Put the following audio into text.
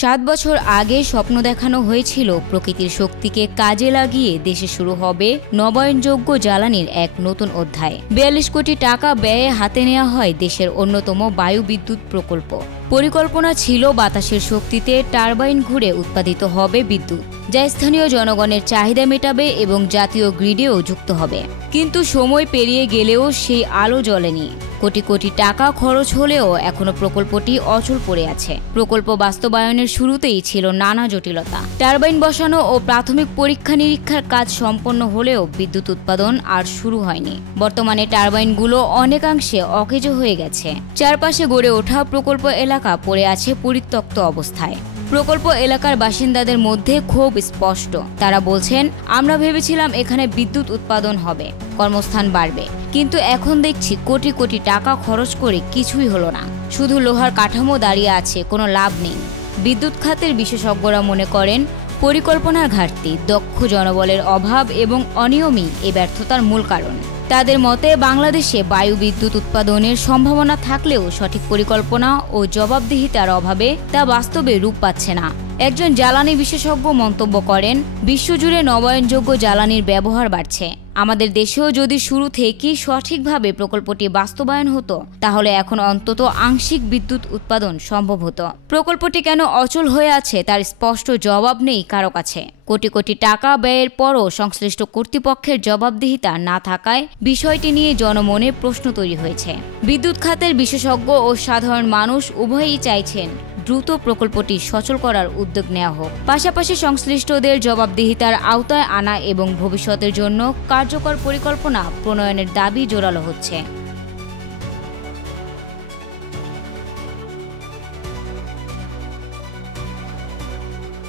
7 বছর আগে স্বপ্ন দেখানো হয়েছিল প্রকৃতির শক্তিকে কাজে লাগিয়ে দেশে শুরু হবে নবায়নযোগ্য জ্বালানির এক নতুন অধ্যায়। 42 কোটি টাকা ব্যয়ে হাতে নেওয়া হয় দেশের অন্যতম বায়ু বিদ্যুৎ প্রকল্প। পরিকল্পনা ছিল বাতাসের শক্তিতে টারবাইন ঘুরে উৎপাদিত হবে বিদ্যুৎ, যা স্থানীয় জনগণের চাহিদা মেটাবে এবং জাতীয় গ্রিডেও যুক্ত হবে। কিন্তু সময় পেরিয়ে গেলেও সেই আলো জ্বলেনি। কোটি কোটি টাকা খরচ হলেও এখনো প্রকল্পটি অচল পড়ে আছে। প্রকল্প বাস্তবায়নের শুরুতেই ছিল নানা জটিলতা। টারবাইন বসানো ও প্রাথমিক পরীক্ষা নিরীক্ষার কাজ সম্পন্ন হলেও বিদ্যুৎ উৎপাদন আর শুরু হয়নি। বর্তমানে টারবাইনগুলো অনেকাংশে অকেজো হয়ে গেছে। চারপাশে গড়ে ওঠা প্রকল্প এলাকা পড়ে আছে পরিত্যক্ত অবস্থায়। প্রকল্প এলাকার বাসিন্দাদের মধ্যে ক্ষোভ স্পষ্ট। তারা বলছেন, আমরা ভেবেছিলাম এখানে বিদ্যুৎ উৎপাদন হবে, কর্মস্থান বাড়বে, কিন্তু এখন দেখছি কোটি কোটি টাকা খরচ করে কিছুই হলো না। শুধু লোহার কাঠামো দাঁড়িয়ে আছে, কোনো লাভ নেই। বিদ্যুৎ খাতের বিশেষজ্ঞরা মনে করেন, পরিকল্পনার ঘাটতি, দক্ষ জনবলের অভাব এবং অনিয়মই এই ব্যর্থতার মূল কারণ। তাদের মতে বাংলাদেশে বায়ু বিদ্যুৎ উৎপাদনের সম্ভাবনা থাকলেও সঠিক পরিকল্পনা ও জবাবদিহিতার অভাবে তা বাস্তবে রূপ পাচ্ছে না। একজন জ্বালানি বিশেষজ্ঞ মন্তব্য করেন, বিশ্বজুড়ে নবায়নযোগ্য জ্বালানির ব্যবহার বাড়ছে। আমাদের দেশেও যদি শুরু থেকেই সঠিকভাবে প্রকল্পটি বাস্তবায়ন হতো, তাহলে এখন অন্তত আংশিক বিদ্যুৎ উৎপাদন সম্ভব হতো। প্রকল্পটি কেন অচল হয়ে আছে তার স্পষ্ট জবাব নেই কারো কাছে। কোটি কোটি টাকা ব্যয়ের পরও সংশ্লিষ্ট কর্তৃপক্ষের জবাবদিহিতা না থাকায় বিষয়টি নিয়ে জনমনে প্রশ্ন তৈরি হয়েছে। বিদ্যুৎ খাতের বিশেষজ্ঞ ও সাধারণ মানুষ উভয়ই চাইছেন দ্রুত প্রকল্পটি সচল করার উদ্যোগ নেওয়া হোক। পাশাপাশি সংশ্লিষ্টদের জবাবদিহিতার আওতায় আনা এবং ভবিষ্যতের জন্য কার্যকর পরিকল্পনা প্রণয়নের দাবি জোরালো হচ্ছে।